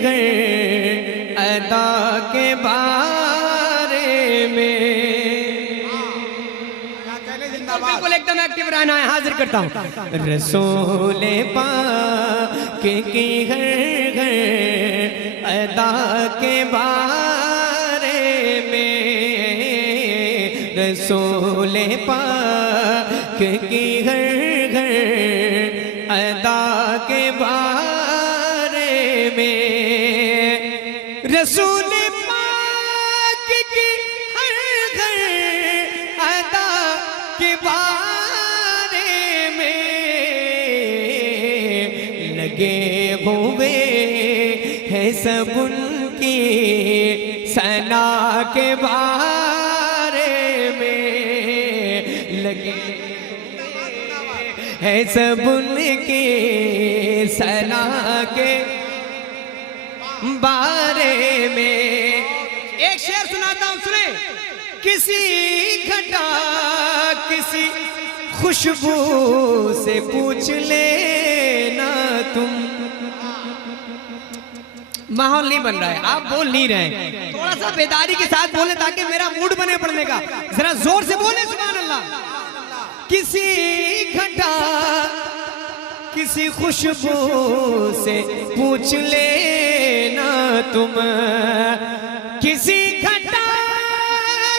घर अदा के बारे में। बिल्कुल एकदम एक्टिव रहना है। हाजिर करता हूँ रसूल पाक की घर घर अदा के बारे में। रसूल पाक की घर घर अदा के बारे में। रसूल पाक की हर घर अदा के बारे में लगे हुए हैं सब उनकी सना के बारे में। लगे है सब उनके सना के बारे में। एक शेर सुनाता हूं, सुने। किसी घटा किसी खुशबू से पूछ लेना तुम। माहौल नहीं बन रहा है, आप बोल नहीं रहे, थोड़ा सा बेदारी के साथ बोले ताकि मेरा मूड बने पढ़ने का। जरा जोर से बोले सुभान अल्लाह। किसी घटा किसी खुशबू से पूछ लेना तुम। किसी घटा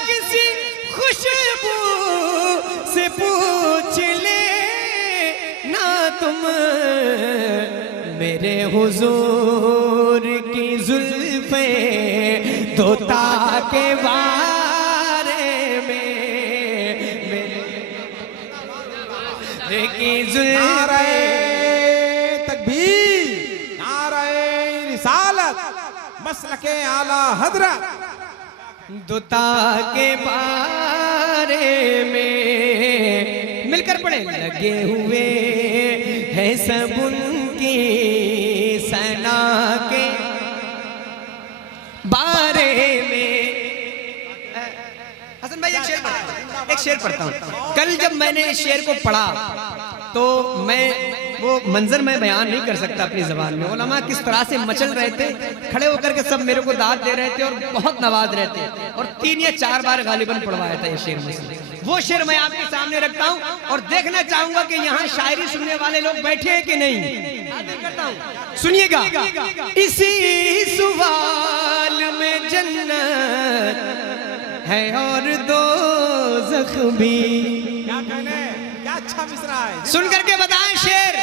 किसी खुशबू से पूछ लेना तुम। मेरे हुजूर की जुल्फे तोता के बारे में। मेरे की जुल्फे तकबीर, नारे रिसालत, मसलके आला हजरत। तोता के बारे में मिलकर पढ़े। लगे हुए हैं सब उनकी सना के बारे में। हसन भाई एक शेर पढ़ता हूँ। कल जब मैंने इस शेर को पढ़ा तो मैं वो मंजर मैं बयान नहीं कर सकता अपनी जबान में। उलमा किस तरह से मचल रहे थे, खड़े होकर के सब मेरे को दाद दे रहे थे और बहुत नवाज रहे थे। और 3 या 4 बार गालिबन पढ़वाया था ये शेर मुझसे। वो शेर मैं आपके सामने रखता हूँ और देखना चाहूंगा कि यहाँ शायरी सुनने वाले लोग बैठे हैं कि नहीं। करता हूँ, सुनिएगा। इसी सवाल में जन्नत है और दोज़ख भी। क्या कहने, क्या अच्छा मिसरा है। सुन करके बताएं शेर।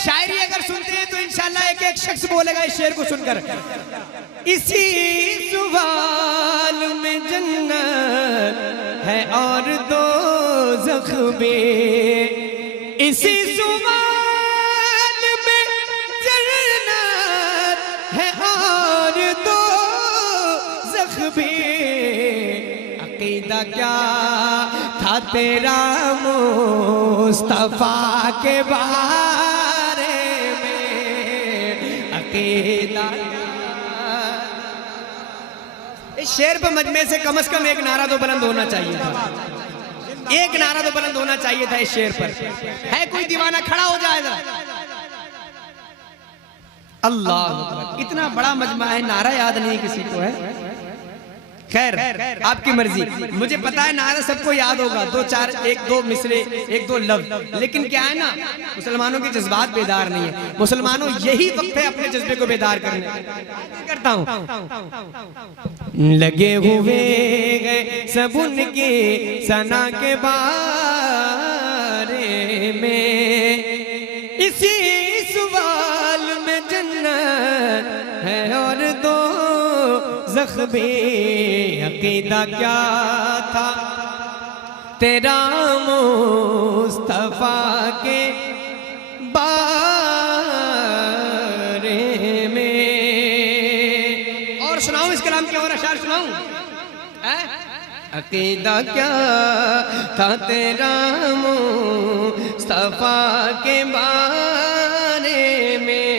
शायरी अगर सुनते हैं तो इंशाल्लाह एक एक शख्स बोलेगा इस शेर को सुनकर। इसी सवाल में जन्नत है और दोज़ख भी। इसी सवाल में जन्नत है और दोज़ख भी। अकीदा क्या था तेरा मुस्तफा के बारे में। अकीदा इस शेर पर मजमे से कम एक नारा तो बुलंद होना चाहिए था। एक नारा तो बुलंद होना चाहिए था इस शेर पर। है कोई दीवाना खड़ा हो जाएगा। अल्लाह अकबर। इतना बड़ा मजमा है, नारा याद नहीं किसी को है। खैर आपकी मर्जी। मुझे पता है नारा सबको याद होगा, 2-4 1-2 मिसरे 1-2 लफ्ज। लेकिन क्या है ना, मुसलमानों के जज्बात बेदार नहीं है। मुसलमानों यही वक्त है अपने जज्बे को बेदार करने करता हूँ। लगे हुए गए सब उनके सना के बारे में। इसी सवाल में जन्नत है और दोज़ख भी। अकीदा क्या था तेरा मुस्तफा के बारे में। और सुनाऊं इस कलाम के और अशार सुनाऊं। अकीदा क्या था तेरा मुस्तफा के बारे में।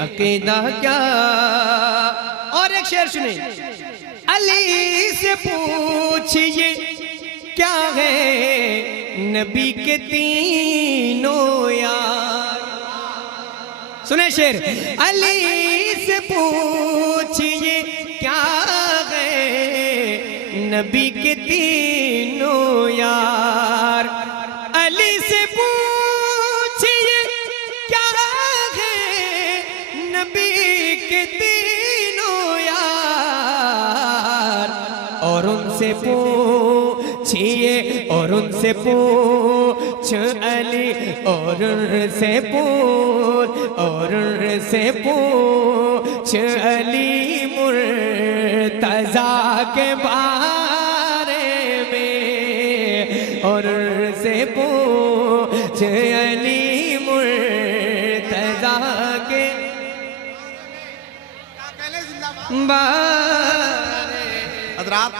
अकीदा क्या। और एक शेर सुने। अली से पूछिए क्या है नबी के तीनों यार। सुने शेर। अली से पूछिए क्या है नबी के तीनों यार, अली से पूछिए क्या है नबी के तीनों यार, और उनसे पूछिए और उनसे पूछ अली, और उनसे पूछ और उनसे पूछ अली मुर्तजा के बारे में, और उनसे पूछ अली मुर्तजा के बारे। हजरात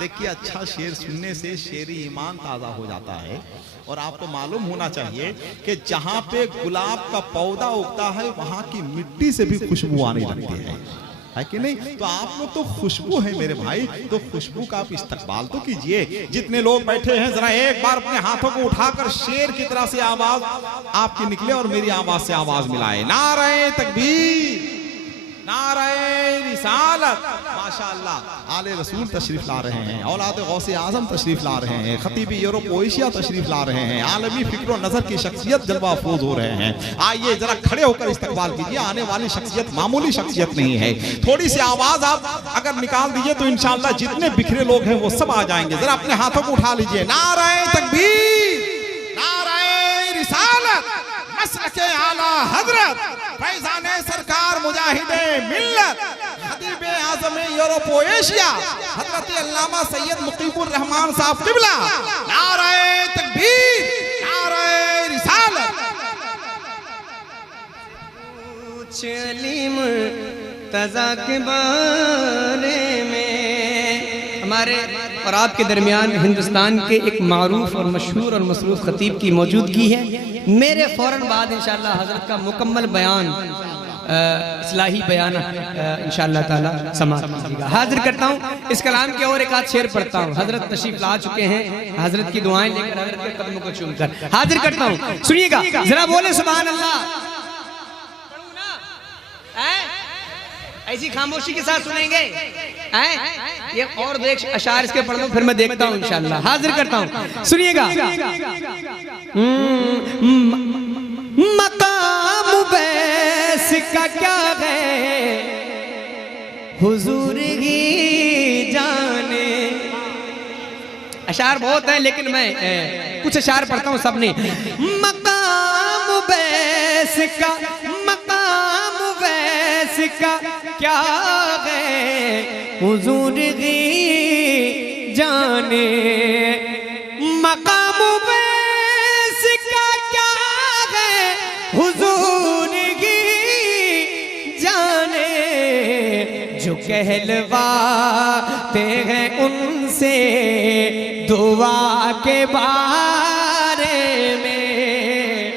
देखिए, अच्छा शेर सुनने से शेरी ईमान ताज़ा हो जाता है। और आपको मालूम होना चाहिए कि जहाँ पे गुलाब का पौधा उगता है वहाँ की मिट्टी से भी खुशबू आने लगती है कि नहीं? तो आप लोग तो खुशबू है मेरे भाई, तो खुशबू का आप इस्तकबाल तो कीजिए। जितने लोग बैठे हैं जरा एक बार अपने हाथों को उठाकर शेर की तरह से आवाज आपकी निकले और मेरी आवाज से आवाज मिलाए। नारे तकबीर, नारे रिसालत। माशाअल्लाह आले रसूल तशरीफ ला रहे हैं, औलाद गौसे आजम तशरीफ ला रहे हैं, खतीबी यूरोप एशिया तशरीफ ला रहे हैं, आलमी फिक्र नजर की शख्सियत जलवा अफरोज हो रहे हैं। आइए जरा खड़े होकर इस्तकबाल कीजिए। आने वाली शख्सियत मामूली शख्सियत नहीं है। थोड़ी सी आवाज आप अगर निकाल दीजिए तो इंशाअल्लाह जितने बिखरे लोग हैं वो सब आ जाएंगे। जरा अपने हाथों को उठा लीजिए। नारे तकबीर, नारे रिसालत, मसलके आला हजरत फैजाने सरकार मुजाहिदे मिल्लत, खतीबे आज़म यूरोप व एशिया हजरत अल्लामा सैयद मुकीबुर रहमान साहब क़िबला। नारे तकबीर, नारे रिसालत। अली मुर्तजा के बारे में हमारे और आपके दरमियान हिंदुस्तान के एक मारूफ और मशहूर और मसरूफ खतीब की मौजूदगी है। मेरे फौरन बाद इंशाअल्लाह हजरत का मुकम्मल बयान, इस्लाही बयान इंशाअल्लाह ताला समाअत कीजिएगा। हाजिर करता हूँ इस कलाम के और एक आध शेर पढ़ता हूँ। हजरत तशरीफ ला चुके हैं, हजरत की दुआएं लेकर हजरत के कदमों को चूमकर हाजिर करता हूँ। सुनिएगा जरा, बोले सुभान अल्लाह। ऐसी खामोशी के साथ सुनेंगे ये और दो एक अशार इसके पढ़ लो, फिर मैं देखता हूँ इंशाअल्लाह। हाजिर करता हूँ, सुनिएगा। मकाम बैस का क्या है हुजूर ही जाने। अशार बहुत है लेकिन मैं कुछ अशार पढ़ता हूँ सब नहीं। मकाम बैस का, मकाम बैस का क्या है हुजूर ही जाने। मकाम बैस का क्या है हुजूर ही जाने। जो कहलवाते हैं उनसे दुआ के बारे में,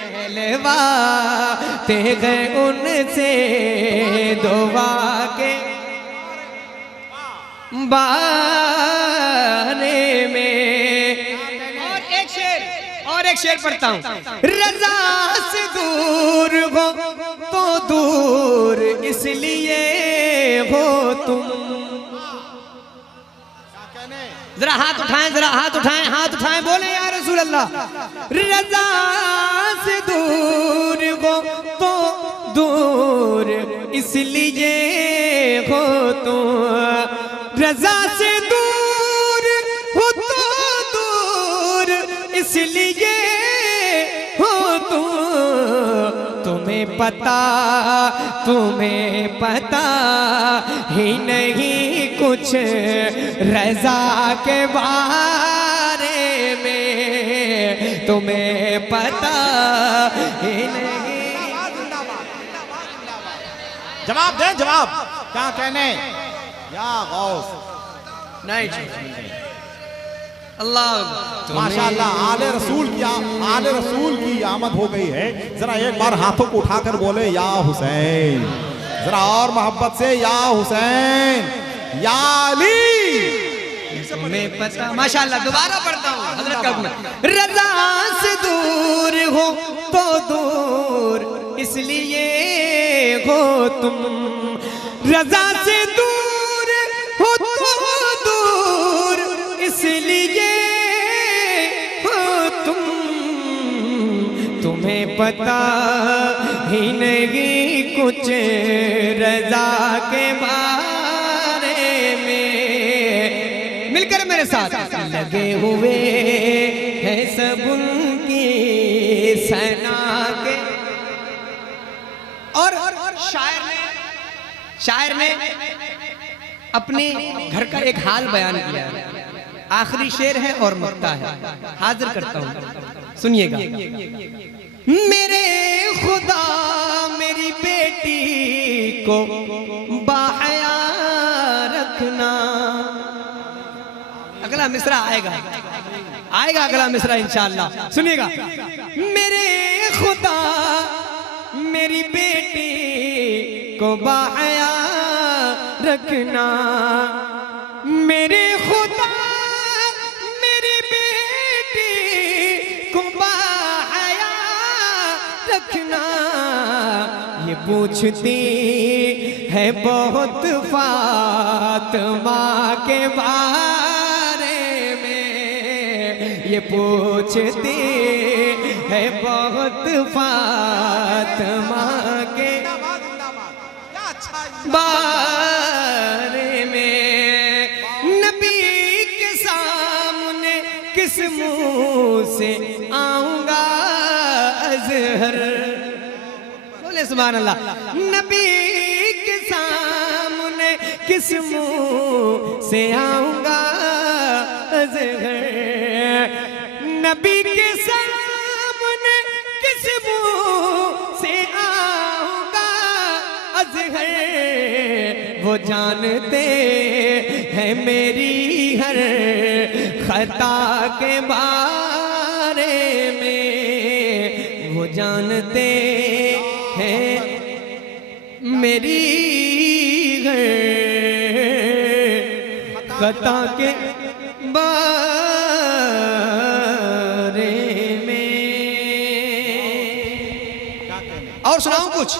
कहलवाते हैं उनसे दुआ के बारे में। और एक शेर पढ़ता हूँ। रज़ा से दूर हो तो दूर इसलिए हो तुम। जरा हाथ उठाएं, जरा हाथ उठाएं, हाथ उठाएं, बोले या रसूल अल्लाह। रज़ा से दूर हो तो दूर इसलिए हो तुम। रज़ा से दूर हो तो दूर इसलिए हो तुम। तुम्हें पता ही नहीं कुछ रज़ा के बारे में। तुम्हें पता ही नहीं। जवाब दें, जवाब क्या कहने या गौस। नहीं अल्लाह माशाअल्लाह आले रसूल की आमद हो गई है। जरा एक बार हाथों को उठाकर बोले या हुसैन, जरा और मोहब्बत से या हुसैन या अली। मैं पता माशाअल्लाह। दोबारा पढ़ता हूँ हजरत का। रज़ा से दूर हो तो दूर इसलिए हो तुम, रजा से दूर हो तो दूर इसलिए हो तुम, तुम्हें पता ही नहीं कुछ रजा के बारे में। मिलकर मेरे साथ, लगे हुए हैं सब उनकी सेना के। और शायर ने अपने घर का एक हाल बयान किया है। आखिरी शेर है और मक्ता है, हाजिर करता हूं, सुनिएगा। मेरे खुदा मेरी बेटी को बाहया रखना। अगला मिसरा आएगा अगला मिसरा इंशाअल्लाह, सुनिएगा। मेरे खुदा मेरी बेटी को बाहया रखना, मेरे खुदा मेरी बेटी को बाहया रखना। ये पूछती है बहुत फातिमा के बारे में, ये पूछती है बहुत फातिमा के बारे में। नबी के सामने किस मुंह से आऊंगा अज़हर, बोले सुभान अल्लाह। नबी के सामने किस मुंह से आऊंगा अज़हर, नबी के सामने किस मुंह से आऊंगा अज़हर। वो जानते हैं मेरी हर खता के बारे में, वो जानते हैं मेरी हर खता के बारे में। और सुनाऊं कुछ?